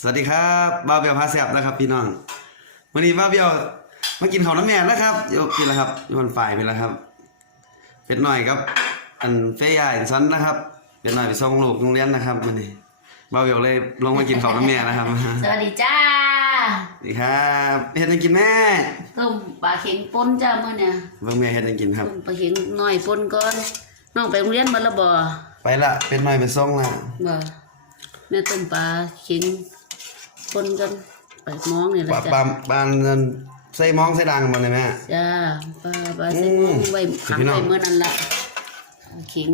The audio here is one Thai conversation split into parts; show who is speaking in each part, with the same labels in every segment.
Speaker 1: สวัสดีครับบ้าวเบียวพาแซบนะครับ พี่น้องวันนี้บ้าวเบียวมากินข้าวน้ำแม่นะครับอยู่กินแล้วครับอยู่บนฝ่ายไปแล้วครับเป็ดหน่อยครับ อันเฟียอินซันนะครับเป็ดหน่อยไปส่งลูกโรงเรียนนะครับวันนี้บ้าวเบียวเลยลงมากินข้าวน้ำแม่นะครับ
Speaker 2: สวัสดีจ้า
Speaker 1: สวัสดีครับเฮ็ดให้กินแม่
Speaker 2: ต้มปลาเข็งป่นจ้ามื้อเนี่ย
Speaker 1: เบิ่งแม่เฮ็ดให้กินครับ
Speaker 2: ต้มปลาเข็งหน่อยป่นก่อนน้องไปโรงเรียนมาแล้วบ่
Speaker 1: ไปละเป็ดหน่อยไปส่งละ
Speaker 2: บ่แม่ต้มปลาเข็ง ป่นกันไปมองนี่แห
Speaker 1: ป
Speaker 2: ละ
Speaker 1: ลา
Speaker 2: จ้ะ
Speaker 1: ปลาปลาเงินใส่หมองใส่ดังบ่เลยแม่
Speaker 2: จ้าปลาปลาใส่หม้อไว้ขัง
Speaker 1: พี่น้อง
Speaker 2: ไว้เมื่อนั้นล่ะเข็ง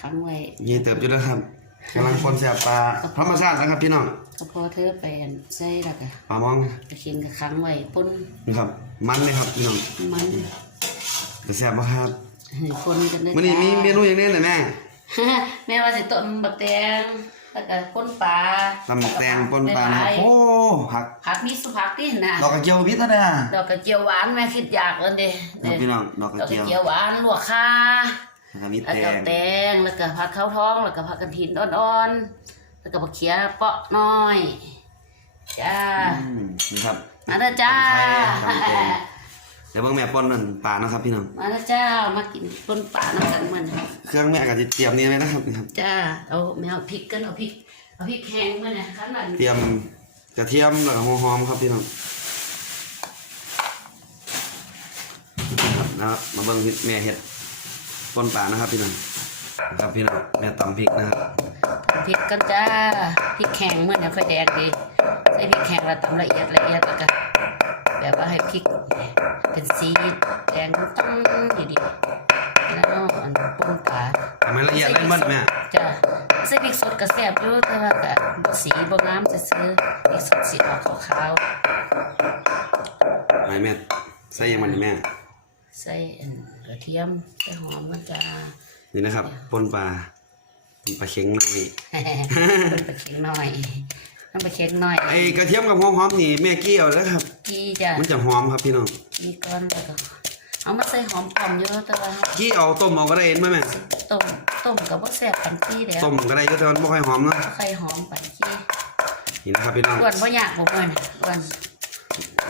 Speaker 2: ขังไว้
Speaker 1: ยีเติบอยู่แล้วครับกำลังคนแซ่บปลาธรรมชาตินะครับพี่น้อง
Speaker 2: ก็พอเธอไปอั่นใส่แล้วก็
Speaker 1: ปลามอง
Speaker 2: ปลาเข็งก็ขังไว้ป่น
Speaker 1: นะครับ มันเลยครับพี่น้อง
Speaker 2: มัน
Speaker 1: จะแซ่บบ่ครับ
Speaker 2: ให้คนกันได้
Speaker 1: วันนี้มีเม
Speaker 2: จ้า
Speaker 1: นูอย่างนี้เลยแม่
Speaker 2: แม่ว่าสิต้มบักแตง แล้วก็ป่นปลา
Speaker 1: ตำบักแตงป่นปลานะ
Speaker 2: ห
Speaker 1: โอ้ผัก
Speaker 2: ผักมีสุผักดินะ
Speaker 1: ดอกกระเจียวพิษนะเนี่ย
Speaker 2: ดอกกระเจียวหวานแม่คิดอยากเลยเด้
Speaker 1: ครับพี่น้องดอกก
Speaker 2: ด
Speaker 1: ระ
Speaker 2: อกก
Speaker 1: เจี
Speaker 2: ระ
Speaker 1: ยว
Speaker 2: เจียวหวานลวกข่า
Speaker 1: นะครับมี
Speaker 2: แล้ว
Speaker 1: แต
Speaker 2: ก็
Speaker 1: ง
Speaker 2: แตงแล้วก็ผักข้าวท้องแล้วก็ผักกระถินอ่อนๆแล้วก็บักเขียเปาะน้อยจ้า
Speaker 1: อืมนี่ครับ
Speaker 2: มาเด้อจ้า
Speaker 1: ตำแตงเดี๋ยวเบิ่งแม่ป่นนั่นปลานะครับพี่น้อง
Speaker 2: มาเด้อจ้า มากินป่นปลาน้ำกันมัน
Speaker 1: เครื่องแม่ก็จะเตรียมนี่เลยนะครับนี่ครับ
Speaker 2: จ้า เอาแมวพริกกันเอาพริก เอาพริกแห้งมาเนี่ยขั้นมัน
Speaker 1: เตรียมกระเทียมแล้วก็หัวหอมครับพี่น้องนะครับนะครับมาเบิ่งแม่เฮ็ดป่นปลานะครับพี่น้อง ครับพี่น้องแม่ตำพริกนะครับ
Speaker 2: พริกกันจ้าพริกแห้งเมื่อเนี่ยค่อยแดงดีใส่พริกแห้งแล้วทำละเอียดละเอียดแล้วก็แบบว่าให้พริกเป็นสีแดงตั้งดีๆแล้วเอาอันป่นปลา
Speaker 1: ทำให้ละเอียดเลยมันแม่
Speaker 2: จ้ะใส่พริกสดก็แซ่บอยู่แต่ว่าก็บ่สีบ่งามซื่อๆพริกสดสีออกขาว
Speaker 1: ไอ้แม่ใส่ยังมันนี่แม่
Speaker 2: ๆใส่อันกระเทียมใส่หอมมันจ้า
Speaker 1: นี่นะครับปนปลาปนปลาเค็งหน่อย
Speaker 2: เป็นปลาเค็งน้อยน้ำปลาเค็งน้อย
Speaker 1: ไอ้กระเทียมกับหอมหอมๆนี่แม่กี้เอาแล้วครับ
Speaker 2: กี้จ้ะ
Speaker 1: มันจะหอมครับพี่น้อง
Speaker 2: กี้ก้อนแล้วก็เอามาใส่หอมปอมอยู่แต่ว่า
Speaker 1: กี้เอาต้มเอาก็ได้เห็นไหมแม่
Speaker 2: ต้มต้มก็บ่แซ่บปานกี้แล้ว
Speaker 1: ต้มก็ได้อยู่แต่มันไม่ค่อยหอมเนาะ
Speaker 2: ไข่หอมปานกี้
Speaker 1: นี่นะครับพี่น้อง
Speaker 2: อ้วนบ่อยากบ่เพิ่นอ้วน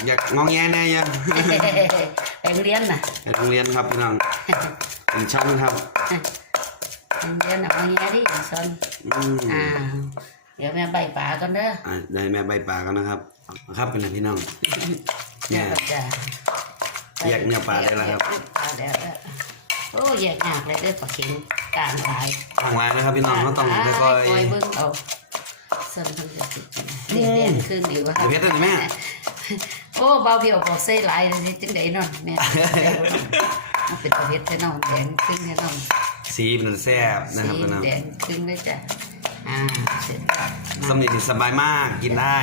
Speaker 1: อยากงองแงแน่ยัง
Speaker 2: ไปโรงเรียนน่ะ
Speaker 1: ไปโรงเรียนครับพี่น้อง เป็นช่างครับ
Speaker 2: โรงเรียนน่ะบ่แย่ดิสอน
Speaker 1: อืม
Speaker 2: อ่า เดี๋ยวแม่ใบปลาก่อนเด้อ
Speaker 1: อะได้แม่ใบปลากันนะครับนะครับเป็นไงพี่น้องเนี่ย
Speaker 2: ดี๋วจะ
Speaker 1: แยกเนื้อปลาได้แล้วครับ
Speaker 2: ปลาแล้วเด้อโอ้แยกยากเลยเด้อปลาเข็งกลางหลาย
Speaker 1: ทางไว้นะครับพี่น้องเขาต้องค่อย
Speaker 2: คอยเบิ่งเอาส่วนเพิ่นจะสิกินเด่นๆขึ้นดีกว่า
Speaker 1: ๆเดี๋ยวเพชรได้ไหมแม่
Speaker 2: โอ้เบาเบี้ยวบอกใส่หลายเลยสิจังได๋นอนแม่ มันเป็นประเภทแท้น้องแดงขึ้นแท้น้อง
Speaker 1: สีมันแซ่บนะครับ
Speaker 2: สี
Speaker 1: พี่น้อง
Speaker 2: แดงขึ้นเลยจ้ะอ่าเสร็จแล้ว
Speaker 1: สำนีนี่สบายมากกินได้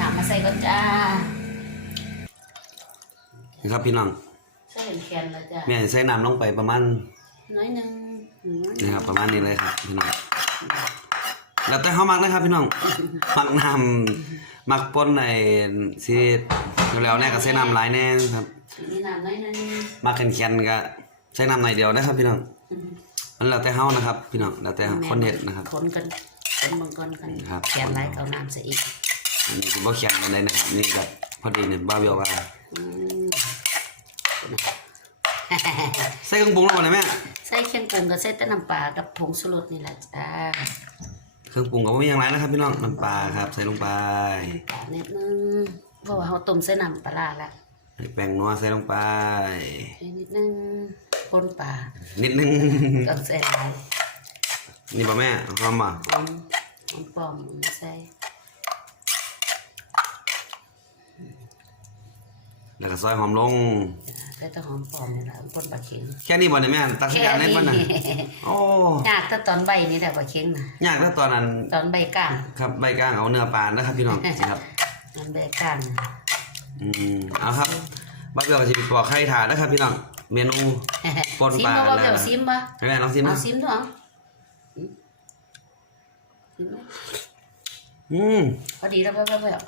Speaker 2: น้ำมาใส่ก่อนจ้า
Speaker 1: นะครับพี่น้อง
Speaker 2: ใส่เป็นแคนแล้วจ้ะ
Speaker 1: แม่ใส่น้ำลงไปประมาณ
Speaker 2: น้อยหนึงอืม
Speaker 1: นะครับประมาณนี้เลยครับพี่น้องแล้วแต่เขามักนะครับพี่น้องมักน้ำมักป่นในซีแล้วๆเนี่ยก็ใส่น้ำหลายแน่ครับ
Speaker 2: มีน้ำน้อยหนึง
Speaker 1: มักแข็งๆก็ใส่น้ำหน่อยเดียวนะครับ พี่น้องมันแล้วแต่เฮานะครับ พี่น้องแล้วแต่คนเฮ็ดนะครับ
Speaker 2: คนกันคนบางคนกัน
Speaker 1: ครับ
Speaker 2: แคนไรเขาน้ำซะอีก
Speaker 1: อันนี้คือบ่แข็งปานใดนะครับ นี่ก็พอดีเนี่ยบ้าเบียวว่า
Speaker 2: อืม
Speaker 1: ใส่เครื่องปรุงแล้วบ่ได้แม่
Speaker 2: ใส่เครื่องปรุงก็ใส่แต่น้ำปลากับผงชูรสนี่แหละจ้า
Speaker 1: เครื่องปรุงก็บ่มีหยังหลายนะครับ พี่น้องน้ำปลาครับ ใส่ลงไป
Speaker 2: ปลานิดนึงเพราะว่าเขาต้มใส่น้ำปลาร้าละ
Speaker 1: แป้งนัวใส่ลงไป
Speaker 2: ใส่นิดนึงป่นปลา
Speaker 1: นิดนึง
Speaker 2: ก็ใส่หลาย
Speaker 1: นี่บ่แม่หอมบ่
Speaker 2: หอมหอมปลอมไม่ใส่
Speaker 1: แล้วก็ซอยหอมลง
Speaker 2: ใส่แต่หอมปลอมนี่แหละป่นปลาเค็ง
Speaker 1: แค่นี้บ่ได้แม่ตักขยะเล่นบ่น่ะโอ้
Speaker 2: ยากแต่ตอนใบนี่แหละปลาเค็งนะ
Speaker 1: ยากแล้วตอนนั้น
Speaker 2: ตอนใบก้าน
Speaker 1: ครับใบกลางเอาเนื้อปลานะครับพี่น้องนี่ครับ
Speaker 2: ตอนใบก้านน่ะ
Speaker 1: อืมเอาครับ บักเบียวก็สิไปปอกไข่ถาดนะครับพี่น้อง เมนูป่นปลา
Speaker 2: ซิมบ่ว่า
Speaker 1: แล้ว
Speaker 2: เดี๋ยวซิมบ่
Speaker 1: ให้แม่ลองชิม
Speaker 2: เอา
Speaker 1: นะ
Speaker 2: ซิมด้วยซิมไหม
Speaker 1: อืม
Speaker 2: พอดีแล้วแบบแบบ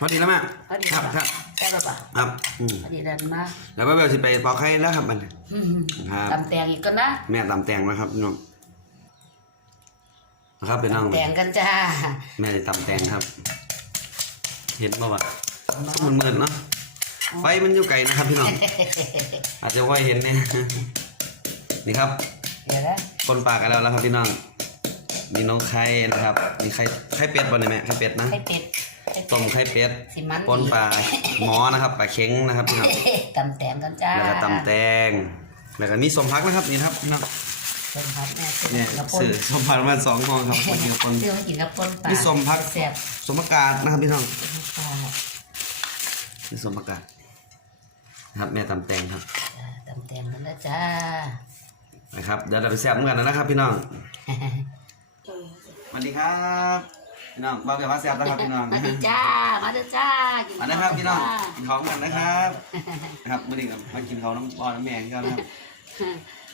Speaker 1: พอดีแล้วแม่
Speaker 2: พอดี
Speaker 1: ครับครับ
Speaker 2: ใช่ป่ะป่ะ
Speaker 1: ครับอืม
Speaker 2: พอดีเดินมา
Speaker 1: แล้วบักเบียวสิไปปอกไข่แล้วครับมัน
Speaker 2: อืม
Speaker 1: ครับ
Speaker 2: ตำแตงอีกก็นะ
Speaker 1: แม่ตำแตงนะครับพี่น้องนะครับเป็นน้อง
Speaker 2: แตงกันจ้า
Speaker 1: แม่จะตำแตงครับ เห็นป่าวะมันเหมือนๆเนาะ ไฟมันอยู่ไกลนะครับพี่น้อง อาจจะไว่เห็นเนี่ยนี่ครับ
Speaker 2: เดี๋ยวนะ
Speaker 1: คนปากกันแล้วแล้วครับพี่น้อง มีน้องไข่นะครับ มีไข่ไข่เป็ดบนไหมแม่ไข่เป็ดนะ
Speaker 2: ไข่เป็ดไข่
Speaker 1: ต้มไข่เป็ด
Speaker 2: สิมัน
Speaker 1: ปนปลาหมอนะครับปลาเค็งนะครับพี่น้อง
Speaker 2: ตำแตงกันจ้า
Speaker 1: แล้วก็ตำแตงแล้วก็มีสมพักนะครับนี่ครับพี่น้อง
Speaker 2: ส้มพัดแม่
Speaker 1: เนี่ย
Speaker 2: กระปน
Speaker 1: สื่อสมพักประมาณสองฟองครับมากินกับปน
Speaker 2: เรื่องกินกับปนปลา
Speaker 1: มีส้มพัก
Speaker 2: แซ่บ
Speaker 1: สมประกาศนะครับพี่น้อง
Speaker 2: ปลา
Speaker 1: มีสมประกาศนะ ครับแม่ตำแตงครับ
Speaker 2: จ้าตำแตงกันแล้วจ้า
Speaker 1: นะครับเดี๋ยวเราไปแซ่บกันนะครับ พี่น้องสวัสดีครับพี่น้องบ้าเบียร์มาแซ่บนะครับพี่น้อง
Speaker 2: มาเด้อจ้ามาเด้อจ้ากิ
Speaker 1: มานะครับพี่น้อง
Speaker 2: จ้า
Speaker 1: กินของกันนะครับนะครับมื่อนี้ก็มากินเขาวน้ำบอน้ำแมงกันนะครับ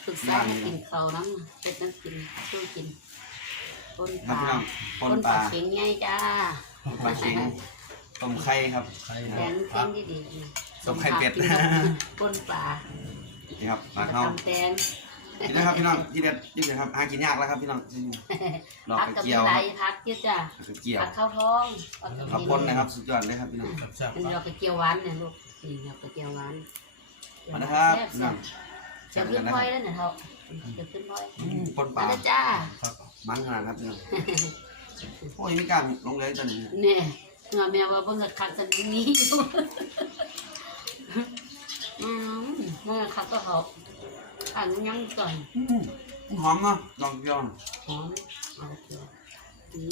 Speaker 2: ปรึกษาให้กินข้าวน้ำเป็ดน้ำกินช่วยกินปนป
Speaker 1: มา
Speaker 2: ลา
Speaker 1: พี่น้องปนปลา
Speaker 2: เข็งไงจ้า
Speaker 1: ปลาเค็งต้มไข่ครับ
Speaker 2: แกงแกงดีดีๆ
Speaker 1: ต้มไข่เป็ด
Speaker 2: กินกับปนปลา
Speaker 1: นี่ครับปลา
Speaker 2: แล้ว
Speaker 1: เข้า
Speaker 2: ตำแตง
Speaker 1: กินนะครับพี่น้องที่เด็ดที่เด็ดครับหากินยากแล้วครับพี่น้องดอก
Speaker 2: พัก
Speaker 1: กระ
Speaker 2: กับ
Speaker 1: เจี
Speaker 2: มี
Speaker 1: ยว
Speaker 2: ไร
Speaker 1: ครับ
Speaker 2: พักเยอะจ้ะ
Speaker 1: กระเจียว
Speaker 2: พักข้าวท้องพักกับ
Speaker 1: ขับพ้นนะครับสุดยอดเลยครับพี่น้อง
Speaker 3: แซ่บ
Speaker 2: เป็นดอกกระเจียวหวานเนี่ยลูกนี่ดอกกระเจียวหวาน
Speaker 1: มานะครับ
Speaker 2: แซ่
Speaker 1: พี่น้อง
Speaker 2: จะขึ้นพ้อยแล้วเนี่ยเขาจะขึ้นพ้อย
Speaker 1: อืมปนป
Speaker 2: มา
Speaker 1: ลา
Speaker 2: แล้วจ้า
Speaker 3: ครับ
Speaker 1: มันขนาดครับพี่น้องโอ้ยมีการลงเลยตอนนี้
Speaker 2: เนี่ยงาแมวว่าเบิ่งกับคักสันนี้อยู่ อืมเมื่อคักก็เขาอ่านยังก่อน
Speaker 1: อืมหอมเนาะดอกเจียว
Speaker 2: หอมเอาเกี่ยว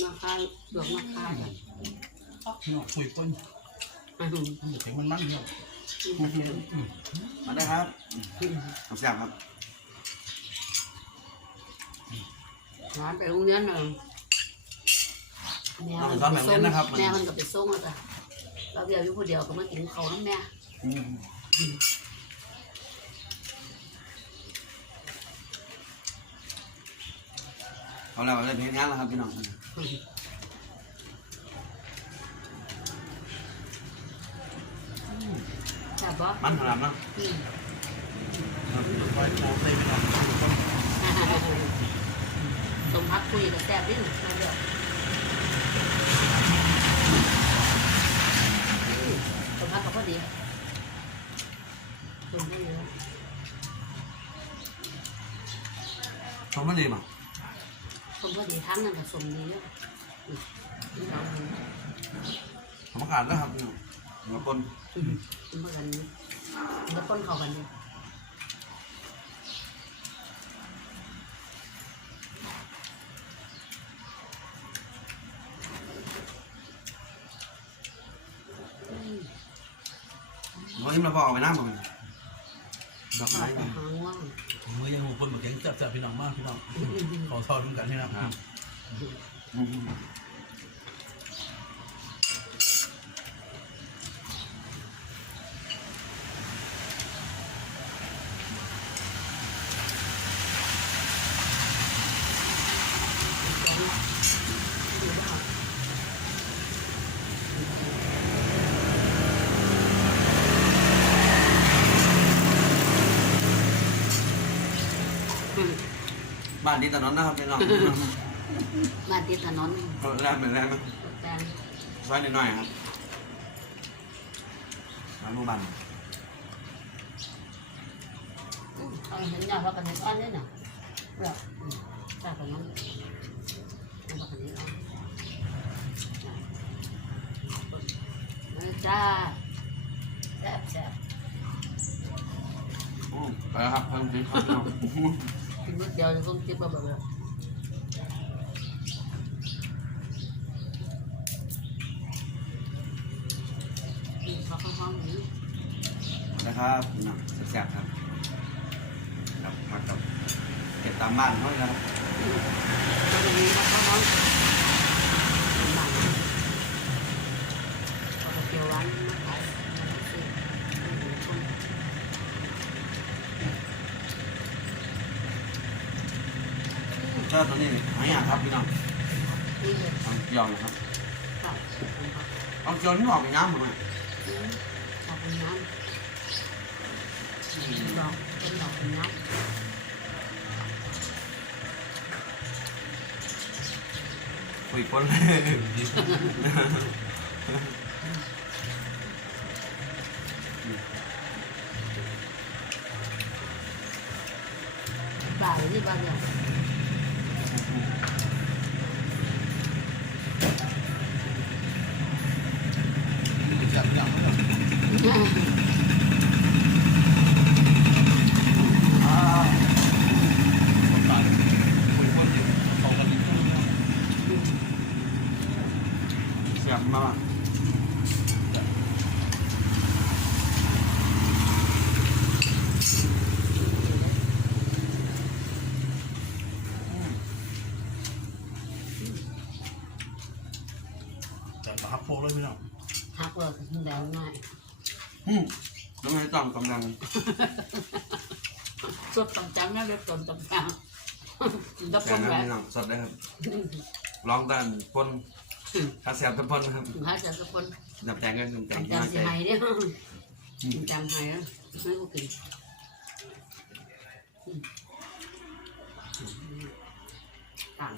Speaker 2: มาคายดอกมาคายจ้ะ
Speaker 3: พี่น้องคุยคน
Speaker 2: อืม
Speaker 3: เสียงมันมันเนี่ย
Speaker 1: มาได้ครับน้ำแซ่บครับ
Speaker 2: ร้านไปโรงเรียนหน่อยแม่
Speaker 1: น้อง
Speaker 2: มัน
Speaker 1: ซ้อนแบบนี้นะครับ
Speaker 2: แม่มันก็ไปส่งแล้วจ้ะเราเดียวอยู่ผู้เดียวก็มากินเขาวน้ำแม่
Speaker 1: อืม เอาแล้วเอาเลยเพลงงานแล้วครับพี่น้อง
Speaker 2: ใช่ปะ
Speaker 1: มันขนาดเนาะ
Speaker 2: อืม
Speaker 3: คอยมองเลยพี่น้องคุยคน
Speaker 2: สมพักคุยกับแซ่บนิดหนึ่งเราเดียวสมพักกับพอดีสมได้เลย
Speaker 1: ชมมันดีมั้ง
Speaker 2: สมพอดีทั้งนั้นกับสมนี้เนี่ยอืมนี่เราอืม
Speaker 1: ผมประกาศแล้วครับพี่น้องหัวคน
Speaker 2: อืมเมื่อกันนี้แล้วคนเขากันนี้
Speaker 1: หัวอิ่มแล้วพอเอาไปน้ำมันดอกไม้
Speaker 3: ยังหูคนเหมือนแซ่บแซ่บพี่น้องมากพี่น้อง
Speaker 2: อืมอืมอืม
Speaker 3: ขอทอดเหมือนกันพี่น้อง
Speaker 1: บ้านดีถนนนะครับพี่น้อง
Speaker 2: มาติดถนน
Speaker 1: แรกเป็นแรกนะ
Speaker 2: รถแดง
Speaker 1: ซอยนิดหน่อยครับร้านโมบัน
Speaker 2: อืมเขาเห็นยอดว่ากันเห็นอ้อนด้วยเนาะเปลือกอืมจ้ากันนั้นเอาว่ากันนี้อ้อนจ้าเอาจ้าแซ่บแซ่บ
Speaker 1: อืมไปแล้วครับเพิ่มพริกครับพี่น้อง
Speaker 2: กินนิดเดียวจะต้องจิบแบบแบบเขาข้าห้องนี้
Speaker 1: นะครับนะแซ่บๆครับครับมากับเก็บตามบ้านเขาเลยนะครับ
Speaker 2: ตรงนี้เขาข้างห้องเป็นบ้านเขาก็เกี่ยวร้านมาขายซื้อคน
Speaker 1: ชอบตัวนี้หายากครับพี่น้อง
Speaker 2: นี่เลย
Speaker 1: เอาเกี่ยวนะครับ
Speaker 2: ค่ะ
Speaker 1: เอาเกี่ยวนี่ออกไปน้ำหมดเลย
Speaker 2: ขอบคุณน้ำดอกเป็นดอกเป็นน้ำ
Speaker 1: คุยคนเลย
Speaker 2: บ่ายที่บ้านเนี่ย
Speaker 3: จับจับตายคนคนอยู่สองกันอยู่
Speaker 1: เสียบ มาก
Speaker 3: จับมาฮับโฟเลยพี่น้อง
Speaker 2: หักเลยขึ้นแดงง่าย
Speaker 1: อืมต้องให้ต้องกำลัง
Speaker 2: สดต่ำจังนะเรียกต้นต่ำจังจะ
Speaker 1: แก
Speaker 2: ป
Speaker 1: ง
Speaker 2: น
Speaker 1: นะ
Speaker 2: แหวน
Speaker 1: พี่น้องสดได้ครับร้องตานปน ข้าเสียบตะปนนะครับ
Speaker 2: หาจากตะปน
Speaker 1: จับแตงกันจับแตง
Speaker 2: ต่ำ
Speaker 1: ที่
Speaker 2: จัง
Speaker 1: น่า
Speaker 2: สิ
Speaker 1: ใจ
Speaker 2: หายเนี่ยจังหายแล้วไม่กูกินต่าง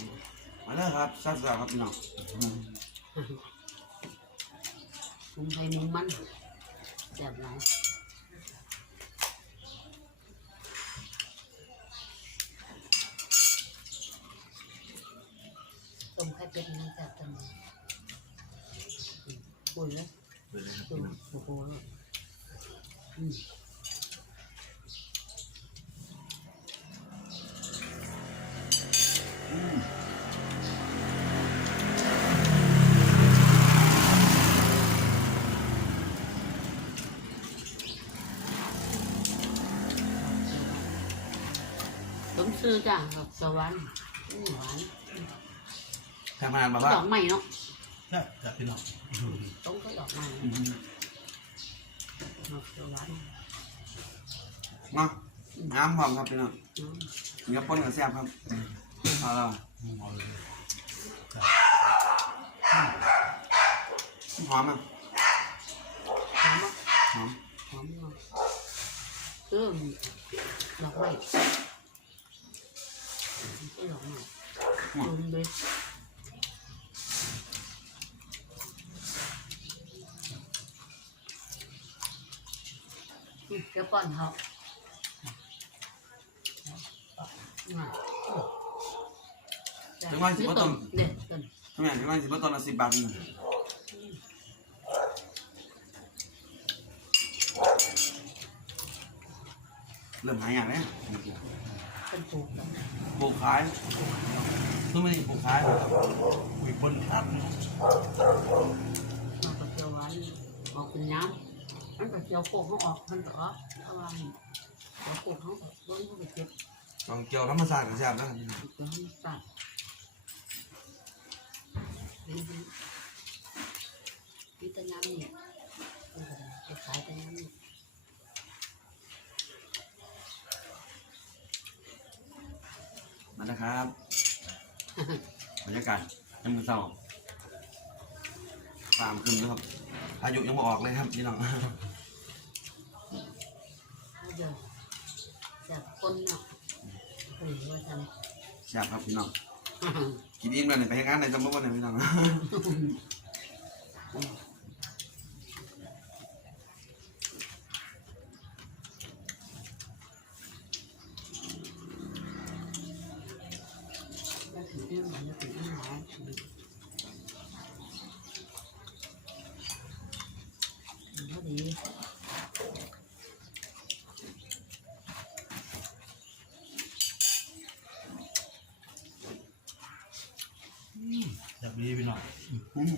Speaker 1: มาแล้วครับซับๆครับพี่น้องอืม
Speaker 2: มุมไทยมุมมันแบบไหนต้มไข่เป็ดนั่นแบบต้ม ปุ๋ยแล้ว
Speaker 1: เปิดเลยครับ
Speaker 2: ตั
Speaker 1: พี่
Speaker 2: ว
Speaker 1: น้อง
Speaker 2: โอ้โหอืม
Speaker 1: อืม
Speaker 2: ต้มซื้อจ้ะกับสวรรค์อืมหวาน
Speaker 1: ทำงานมา
Speaker 2: ก็
Speaker 1: ว่า
Speaker 2: ดอกไม้เนาะ
Speaker 3: ใช่จับพี่น้อง
Speaker 2: ต้มก็ดอกไม้
Speaker 1: อืม
Speaker 2: กับสวรรค์
Speaker 1: มาน้ำพร้อมครับพี่น้อง
Speaker 2: อืม
Speaker 1: เนื้อปนกับแซ่บครับเอาละ
Speaker 3: เอา
Speaker 1: หอมอะ
Speaker 2: หอม
Speaker 1: หอม
Speaker 2: หอมเนาะคือดอกไม้คือดอกไม้ตุ่มเลยอืมเดี๋ย วป้อนเขามา
Speaker 1: ถึงวันสิบต้น
Speaker 2: เด็ดต้น
Speaker 1: ทำไมถึงวันสิบต้นละสิบบาทนี่เริ่มหายอย่างแล้ว
Speaker 2: ต้นปลูกแล้ว
Speaker 1: ปลูกขายคือไม่ได้ปลูกขาย
Speaker 3: คุยคนครับ
Speaker 2: มากับเจียวหวานออกเป็นน้ำ มันกับเจียวโคกเขาออกมันก็ออกเอาไว้เจียวโคกเขาก็โดนเขาไปเก็บ
Speaker 1: ลองเกี่ยวธรรมศาสตร์กับแซ่บนะครับพี่น้อง
Speaker 2: เก็บให้ตัดนี่นี่นี่ตะยำเนี่ยมันก็ได้ไปขายตะยำเนี่ย
Speaker 1: มานะครับ บรรยากาศยังมือเศร้า ตามขึ้นนะครับ อายุยังไม่ออกเลยครับพี่น้อง
Speaker 2: เอาเดี๋ยวจากคนเนาะคนว่าท
Speaker 1: แซ่บครับพี่น้องำกินอิ่มแล้วเนี่ยไปให้งานในสมมติว่าเนี่ยพี่น้อง
Speaker 2: แล้วถึงเรื่องมันแล้วถึงเรื่องหมอมันก็ ดี
Speaker 3: จับดีพี่น้อง
Speaker 1: อืม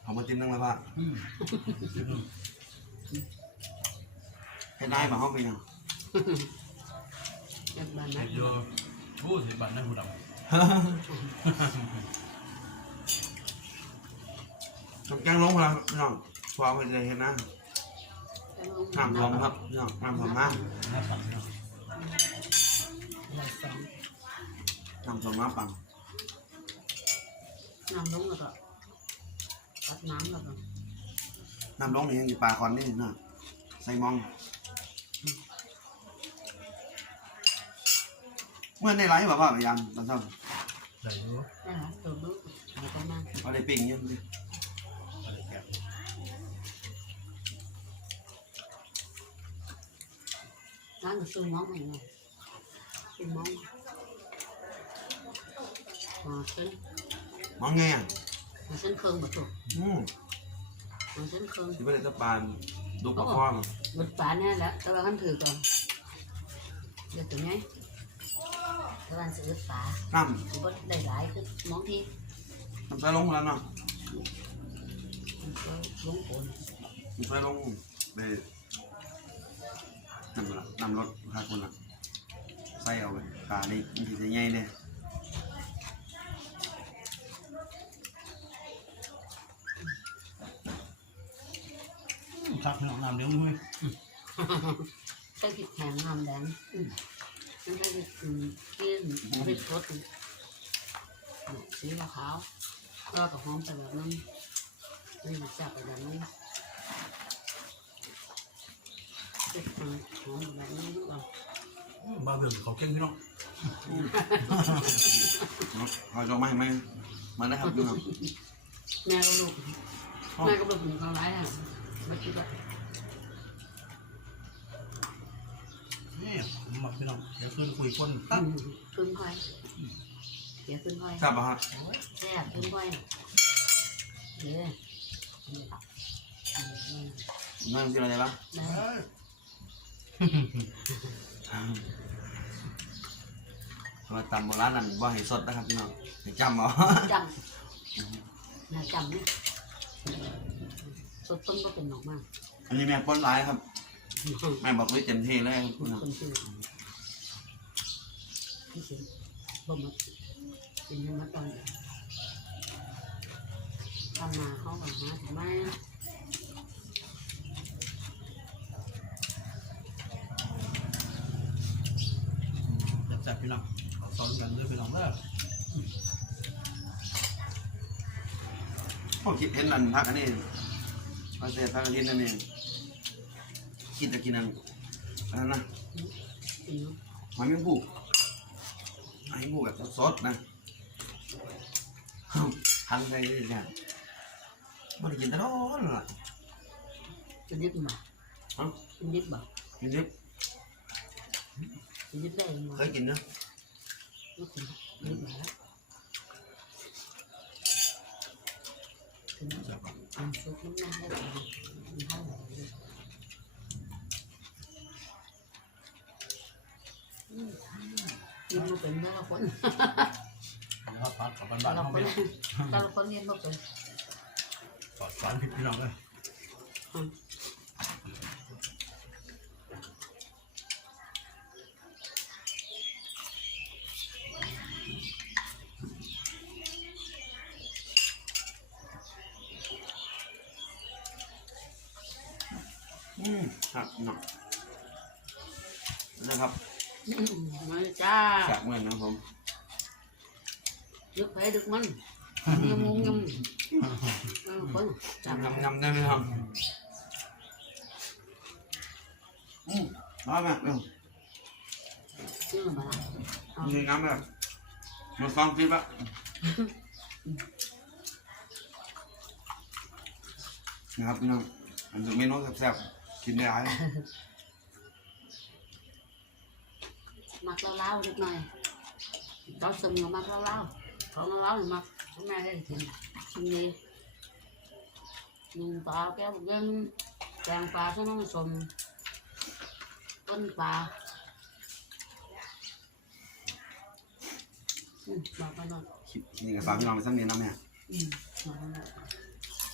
Speaker 1: เขามาจิ้มนั่งแล้วว่า
Speaker 3: อืม
Speaker 1: ให้ได้มาห้องไปยัง
Speaker 2: เจ็บบ้าน
Speaker 3: เห็
Speaker 2: นะ
Speaker 3: นโยพูดถึงบัตรนะผู้ดำ
Speaker 1: จบแกงลงมาแล้วพี่น้องพอไปเลยเห็นนะน้ำทองครับพี่น้องน้ำทองมาก
Speaker 3: หน้าปังเนาะ
Speaker 2: หลายสอง
Speaker 1: น้ำทองมากปัง
Speaker 2: น้ำลงแล้วก็ตัดน้ำแล้วก็
Speaker 1: น้ำลงนี่ยังอยู่ปลาคอนนี่นะใส่มอง เมื่อในไลฟ์แบบว่ายังตอนเช้า
Speaker 3: ใส่รู้
Speaker 2: ได้เหรอตัวลูกเอาไปมา
Speaker 1: เขาได้ปิ้งยังดิ
Speaker 3: อะไรแกะ
Speaker 2: ร้านหนูซื้อมองให้หน่อยซื้อมองมาซื้อ
Speaker 1: มองไงอะ
Speaker 2: มาซื้อเครื่องมาถูก
Speaker 1: อืม
Speaker 2: มาซื้อเครื่อง
Speaker 1: ที่ไม่ได้ตะปา นดูปลาฟอง
Speaker 2: บดฝาเนี่ยแหละแต่ว่ากันถือก่อนเดี๋ยวตัวนี้แต่ว่าซื้อฝา
Speaker 1: น้
Speaker 2: ถือว่าได้หลายคือมองที่ำ
Speaker 1: น้ำใส่ลงแล้วเนาะ
Speaker 2: มันก็ลงโอน
Speaker 1: น้ำใส่ลงไปน้ำละน้ำรถพาคนละใส่เอาไปปลานี่มันจะใหญ่เลย
Speaker 3: ชักพี่น้องน้ำเลี้ยงมือ
Speaker 2: ใส่พริกแห้งน้ำแดงอืมไม่ใช่พริกอืมกินพริกรสอืมสีขาวแล้วก็หอมไปแบบนั้นนี่มันจับไปแบบนี้ พริกหอมแบบนี้ด้วย
Speaker 3: บ้าเบื่อเขาเก่งพี่น้อง
Speaker 1: เอาจองมาให้ไหมมาได้ครับพี่น้อง
Speaker 2: แม่ก็ลูกแม่ก็ลูกถึงเขาร้ายอะไม่คิดว่า
Speaker 3: นี่มาพี่น้องเดี๋ยวขึ้นคุยคน
Speaker 2: อื
Speaker 3: ตั้ง
Speaker 2: มขึ้นค่อยเดี๋ยวขึ้นค่อย
Speaker 1: ทราบป่ะฮะ
Speaker 2: แซ่บขึ้นค่อยเดี๋ยว
Speaker 1: นั่งกินอะไรบ้าง
Speaker 2: แม่
Speaker 1: มาตำโบราณนั่นว่าให้สดนะครับพี่น้องให้จำเอา
Speaker 2: จำนะจำเนี่ยสดต้นก็เป็นหนอกมาก
Speaker 1: อันนี้แม่ป้นร้ายครับแม่บอกเลยเต็มที่เลยครับพี่น้อง
Speaker 2: คนชื่อพี่สิงบ่มาเป็นยังไงตอนทำมาเขาแบบหาทำไม
Speaker 3: จับจับพี่น้องเขาซ้อนกันเลยพี่น้องเด้อ
Speaker 1: พวกคิดเห็นนั่นพักอันนี้พระเศษพักอาทิตย์นั่นเองคิดจะกินนั่นอันนั้นนะ
Speaker 2: กินเนาะ
Speaker 1: หอยแมงผู้หอยแมงผู้แบบสดๆนะทันใจเลยเนี่ยมันกินตลอดล่ะ
Speaker 2: จะดิบมา
Speaker 1: ฮะ
Speaker 2: จะดิบบ่
Speaker 1: กินดิบ
Speaker 2: จะดิบได้ยังไง
Speaker 1: เคยกินเนอะ
Speaker 2: ไม่กินดิบมาแล้วกิน
Speaker 3: จับก่อน
Speaker 2: อันซุปน้ำมันได้เลยมันเท่าไหร่เลยกินมาเป็นแต่ละคน
Speaker 3: แล้วก็พัดกับบ้าน
Speaker 2: แต่
Speaker 3: ๆ
Speaker 2: ละ
Speaker 3: เขา
Speaker 2: ค
Speaker 3: ไม่
Speaker 2: น
Speaker 3: ได้
Speaker 2: แต่ละคนเรียนมาเป็น
Speaker 3: สอดสอนพี่น้องเลย
Speaker 1: อืม ครับเนาะนะครับ
Speaker 2: มาจ้า
Speaker 1: แสบเมื่อยนะครับผม
Speaker 2: ดึกไปดึกมันยำงงยำแต่ละคนจับ
Speaker 1: ยำยำได้ไหมครับอืมร้อนมากเร็ว
Speaker 2: ชื่อมาละเอา
Speaker 1: มีน้ำแบบมาฟังคลิปอะนะครับพี่น้องอันนี้เมนูแซ่บๆ กินได้หลาย
Speaker 2: มักเล่าๆนิดหน่อยตอนสมอยู่มักเล่าๆของเล่าๆมักแม่ให้กินชิมดีหนึ่งปลาแก้วเย็นแกงปลาใช่ไหมสมต้นปลาอืมบอกไปหน่อย
Speaker 1: คลิปนี้ก็ฝากพี่น้องไปสักนิดนะแม่
Speaker 2: อืมบอกไปหน่อย
Speaker 1: ค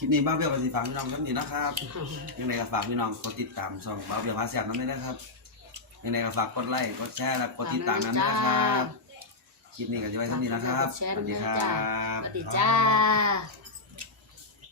Speaker 1: ลิปนี้บ้าเบี้ยวก็สิฝากพี่น้องสักนิดนะครับยังไงก็ฝากพี่น้องกดติดตามช่องบ้าเบี้ยวพาแซ่บนั้นด้วยนะครับยังไงก็ฝากกดไลค์กดแชร์และกดติดตามนั้นด้วยนะครับคลิปนี้ก็จะไว้สักนิดนะครับ
Speaker 2: แชร์
Speaker 1: สวัสดี
Speaker 2: ด้วย
Speaker 1: ครั
Speaker 2: จ้า
Speaker 1: บ
Speaker 2: สวัสดีจ้า